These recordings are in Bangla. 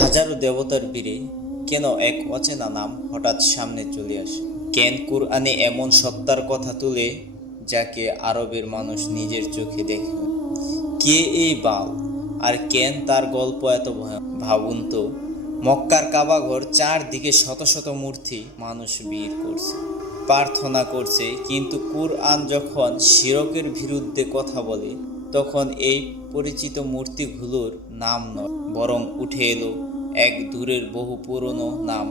হাজারো দেবতার বীরে কেন এক অচেনা নাম হঠাৎ সামনে চলে আসে? কেন কুরআনে এমন সত্তার কথা তুলে যাকে আরবের মানুষ নিজের চোখে দেখে? কে এই বাল, আর কেন তার গল্প এত ভয়ানক? ভাবুন তো, মক্কার কাবাঘর চারদিকে শত শত মূর্তি, মানুষ ভিড় করছে, প্রার্থনা করছে, কিন্তু কুরআন যখন শিরকের বিরুদ্ধে কথা বলে তখন এই পরিচিত মূর্তিগুলোর নাম নয়, বরং উঠে এলো এক দূরের বহু পুরনো নাম,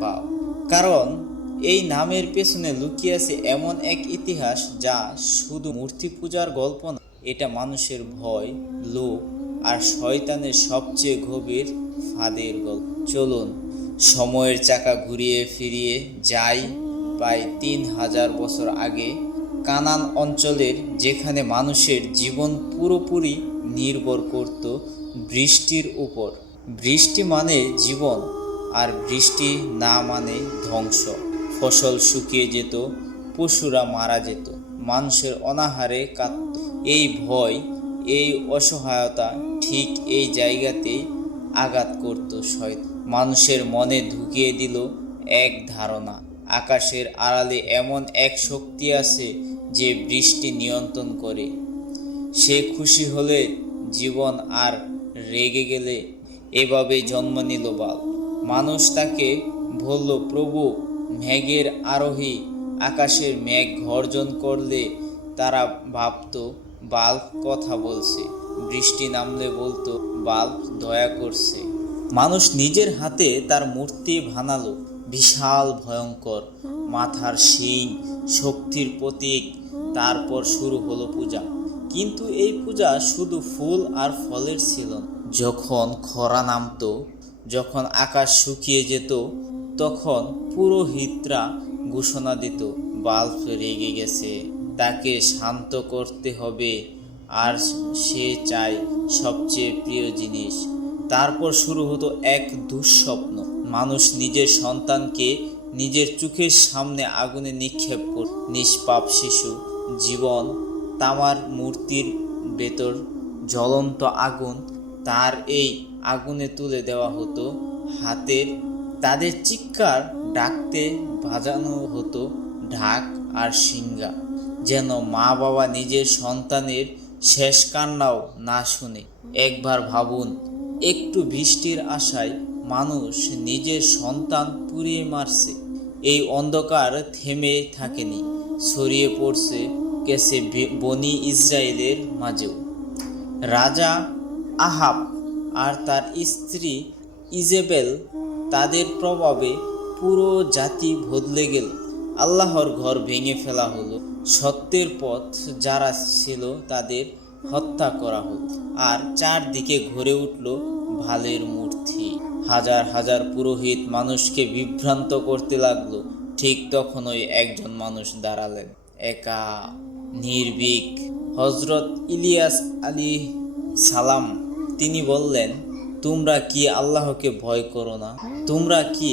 বাল। কারণ এই নামের পেছনে লুকিয়ে আছে এমন এক ইতিহাস যা শুধু মূর্তি পূজার গল্প না, এটা মানুষের ভয়, লোভ আর শয়তানের সবচেয়ে গভীর ফাঁদের গল্প। চলুন সময়ের চাকা ঘুরিয়ে ফিরিয়ে যাই প্রায় 3000 বছর আগে, কানান অঞ্চলের, যেখানে মানুষের জীবন পুরোপুরি নির্ভর করত বৃষ্টির উপর। বৃষ্টি মানে জীবন, আর বৃষ্টি না মানে ধ্বংস। ফসল শুকিয়ে যেত, পশুরা মারা যেত, মানুষের অনাহারে কাঁদত। এই ভয়, এই অসহায়তা ঠিক এই জায়গাতেই আঘাত করত শয়তান। মানুষের মনে ঢুকিয়ে দিল এক ধারণা, আকাশের আড়ালে এমন এক শক্তি আছে যে বৃষ্টি নিয়ন্ত্রণ করে। সে খুশি হলে জীবন, আর রেগে গেলে। এভাবে জন্ম নিল বাল। মানুষ তাকে বলল প্রভু, মেঘের আরোহী। আকাশের মেঘ গর্জন করলে তারা ভাবত বাল কথা বলছে, বৃষ্টি নামলে বলতো বাল দয়া করছে। মানুষ নিজের হাতে তার মূর্তি বানালো, বিশাল ভয়ঙ্কর, মাথার শিং, শক্তির প্রতীক। তারপর শুরু হলো পূজা। কিন্তু এই পূজা শুধু ফুল আর ফলের ছিল না। যখন খরা নামতো, যখন আকাশ শুকিয়ে যেত, তখন পুরোহিতরা ঘোষণা দিত বাল্ব রেগে গেছে, তাকে শান্ত করতে হবে, আর সে চায় সবচেয়ে প্রিয় জিনিস। তারপর শুরু হতো এক দুঃস্বপ্ন। মানুষ নিজের সন্তানকে নিজের চোখের সামনে আগুনে নিক্ষেপ করত। নিষ্পাপ শিশু, জীবন, তামার মূর্তির ভেতর জ্বলন্ত আগুন, তার এই আগুনে তুলে দেওয়া হতো হাতের। তাদের চিৎকার ডাকতে বাজানো হতো ঢাক আর সিঙ্গা, যেন মা বাবা নিজের সন্তানের শেষ কান্নাও না শুনে। একবার ভাবুন, একটু বৃষ্টির আশায় মানুষ নিজের সন্তান পুড়িয়ে মারছে। এই অন্ধকার থেমে থাকেনি, ছড়িয়ে পড়ছে গেছে বনি ইসরায়েলের মাঝেও। রাজা আহাব আর তার স্ত্রী ইজেবেল, তাদের প্রভাবে পুরো জাতি বদলে গেল। আল্লাহর ঘর ভেঙে ফেলা হলো, সত্যের পথ যারা ছিল তাদের হত্যা করা হলো, আর চারদিকে ঘুরে উঠল ভালের মূর্তি। হাজার হাজার পুরোহিত মানুষকে বিভ্রান্ত করতে লাগলো। ঠিক তখনই একজন মানুষ দাঁড়ালেন, একা, নির্ভীক, হযরত ইলিয়াস আলাইহিস সালাম। তিনি বললেন, তোমরা কি আল্লাহকে ভয় করো না? তোমরা কি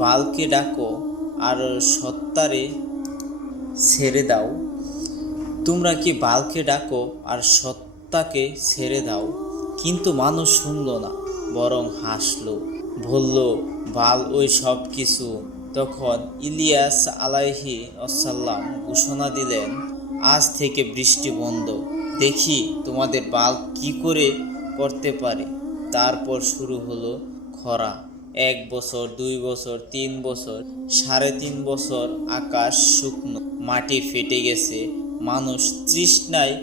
বালকে ডাকো আর সত্তারে ছেড়ে দাও? তোমরা কি বালকে ডাকো আর সত্তাকে ছেড়ে দাও? কিন্তু মানুষ শুনল না, বরং হাসলো, বলল বাল ওই সব কিছু। তখন ইলিয়াস আলাইহিসসালাম ঘোষণা দিলেন, আজ থেকে বৃষ্টি বন্ধ, দেখি তোমাদের বাল কি করে করতে পারে। তারপর শুরু হলো খরা। 1 বছর, 2 বছর, 3 বছর, 3.5 বছর আকাশ শুকনো, মাটি ফেটে গেছে, মানুষ তৃষ্ণায়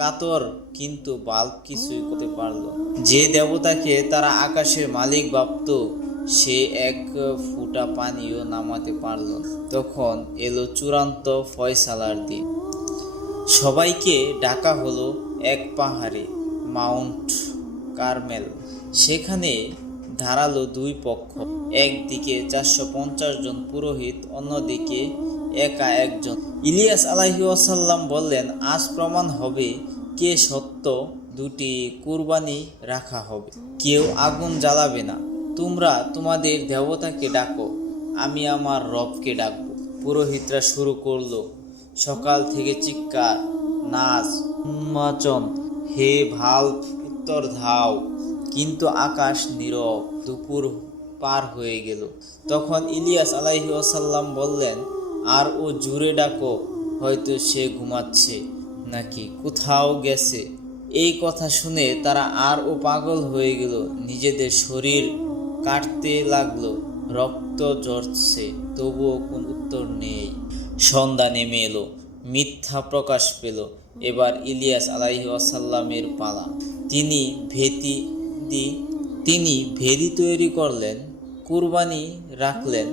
কাতর, কিন্তু বাল্ব কিছুই করতে পারল। যে দেবতাকে তারা আকাশের মালিক ভাবত, সে এক ফোঁটা পানিও নামাতে পারল। তখন এলো চূড়ান্ত ফয়সালার দিন। সবাইকে ডাকা হলো এক পাহাড়ে, মাউন্ট কারমেল। সেখানে দাঁড়ালো 2 পক্ষ, একদিকে 450 জন পুরোহিত, অন্যদিকে একা একজন। ইলিয়াস আলাইহিসসালাম বললেন, আজ প্রমাণ হবে কে সত্য। 2টি কুরবানি রাখা হবে, কেউ আগুন জ্বালাবে না। তোমরা তোমাদের দেবতাকে ডাকো, আমি আমার রবকে ডাকব। পুরোহিতরা শুরু করলো। সকাল থেকে চিৎকার, নাচ, উন্মোচন, হে ভাল্ব উত্তর দাও। কিন্তু আকাশ নীরব। দুপুর পার হয়ে গেল। তখন ইলিয়াস আলাইহিস সালাম বললেন, আর ও জুড়ে ডাকো, হয়তো সে ঘুমাচ্ছে নাকি কোথাও গেছে। এই কথা শুনে তারা আর ও পাগল হয়ে গেল। নিজেদের শরীর কাটতে লাগলো, রক্ত ঝরছে, তবুও কোনো উত্তর নেই। সন্ধ্যা নেমে এলো, মিথ্যা প্রকাশ পেল। এবার ইলিয়াস আলাইহিস সালামের পালা। তিনি ভেদি তৈরি করলেন, কুরবানি রাখলেন,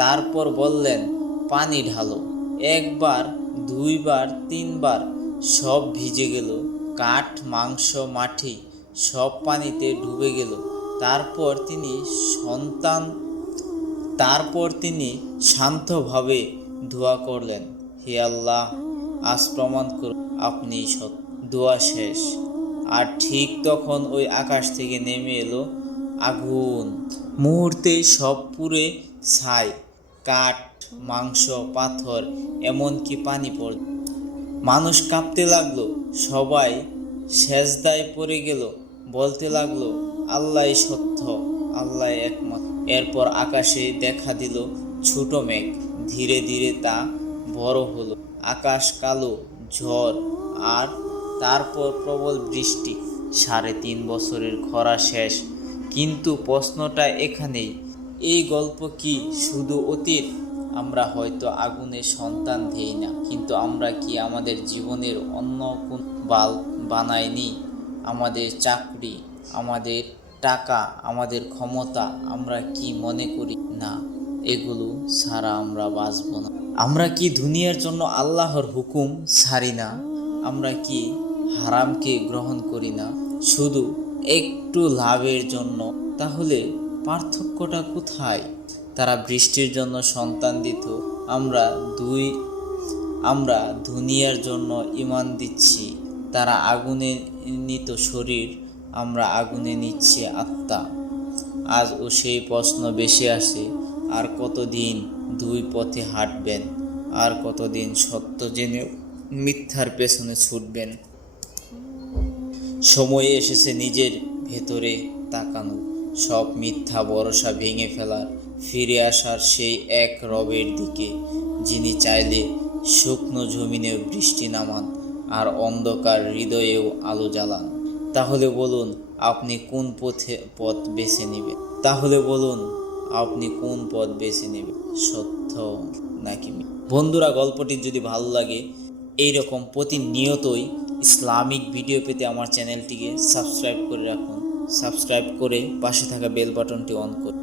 তারপর বললেন, পানি ঢালো। একবার, দুইবার, তিনবার, সব ভিজে গেল। কাঠ, মাংস, মাটি সব পানিতে ডুবে গেল। তারপর তিনি শান্তভাবে দোয়া করলেন, হে আল্লাহ, আজ প্রমাণ করুন আপনি সত্য। দোয়া শেষ, আর ঠিক তখন ওই আকাশ থেকে নেমে এলো আগুন। মুহূর্তে সব পুড়ে ছাই, কাঠ, মাংস, পাথর, এমনকি পানি পর্যন্ত। মানুষ কাঁপতে লাগলো, সবাই সেজদায় পড়ে গেল, বলতে লাগলো, আল্লাহই সত্য, আল্লাহ একমাত্র। এরপর আকাশে দেখা দিল ছোট মেঘ। ধীরে ধীরে তা বড় হলো। আকাশ কালো, ঝড়, আর তারপর প্রবল বৃষ্টি। 3.5 বছরের খরা শেষ। কিন্তু প্রশ্নটা এখানেই, এই গল্প কি শুধু অতীত? আমরা হয়তো আগুনে সন্তান দেই না, কিন্তু আমরা কি আমাদের জীবনের অন্য কোন বাল্ব বানাইনি? আমাদের চাকরি, আমাদের টাকা, আমাদের ক্ষমতা, আমরা কি মনে করি না এগুলো ছাড়া আমরা বাঁচব না? আমরা কি দুনিয়ার জন্য আল্লাহর হুকুম ছাড়ি না? আমরা কি হারামকে গ্রহণ করি না শুধু একটু লাভের জন্য? তাহলে পার্থক্যটা কোথায়? তারা বৃষ্টির জন্য সন্তান দিত, আমরা দুনিয়ার জন্য ঈমান দিচ্ছি। তারা আগুনে নিত শরীর, আমরা আগুনে নিচ্ছি আত্মা। আজও সেই প্রশ্ন বেশি আসে, আর কতদিন দুই পথে হাঁটবেন? আর কতদিন সত্য জেনে মিথ্যার পেছনে ছুটবেন? সময় এসেছে নিজের ভেতরে তাকানো, সব মিথ্যা ভরসা ভেঙে ফেলার, ফিরে আসার সেই এক রবের দিকে, যিনি চাইলে শুকনো জমিনেও বৃষ্টি নামান, আর অন্ধকার হৃদয়েও আলো জ্বালান। তাহলে বলুন, আপনি কোন পথ বেছে নেবেন? সত্য নাকি মিথ্যা? বন্ধুরা, গল্পটি যদি ভালো লাগে, এইরকম প্রতিনিয়তই ইসলামিক ভিডিও পেতে আমার চ্যানেলটিকে সাবস্ক্রাইব করে রাখুন। সাবস্ক্রাইব করে পাশে থাকা বেল বাটনটি অন করুন।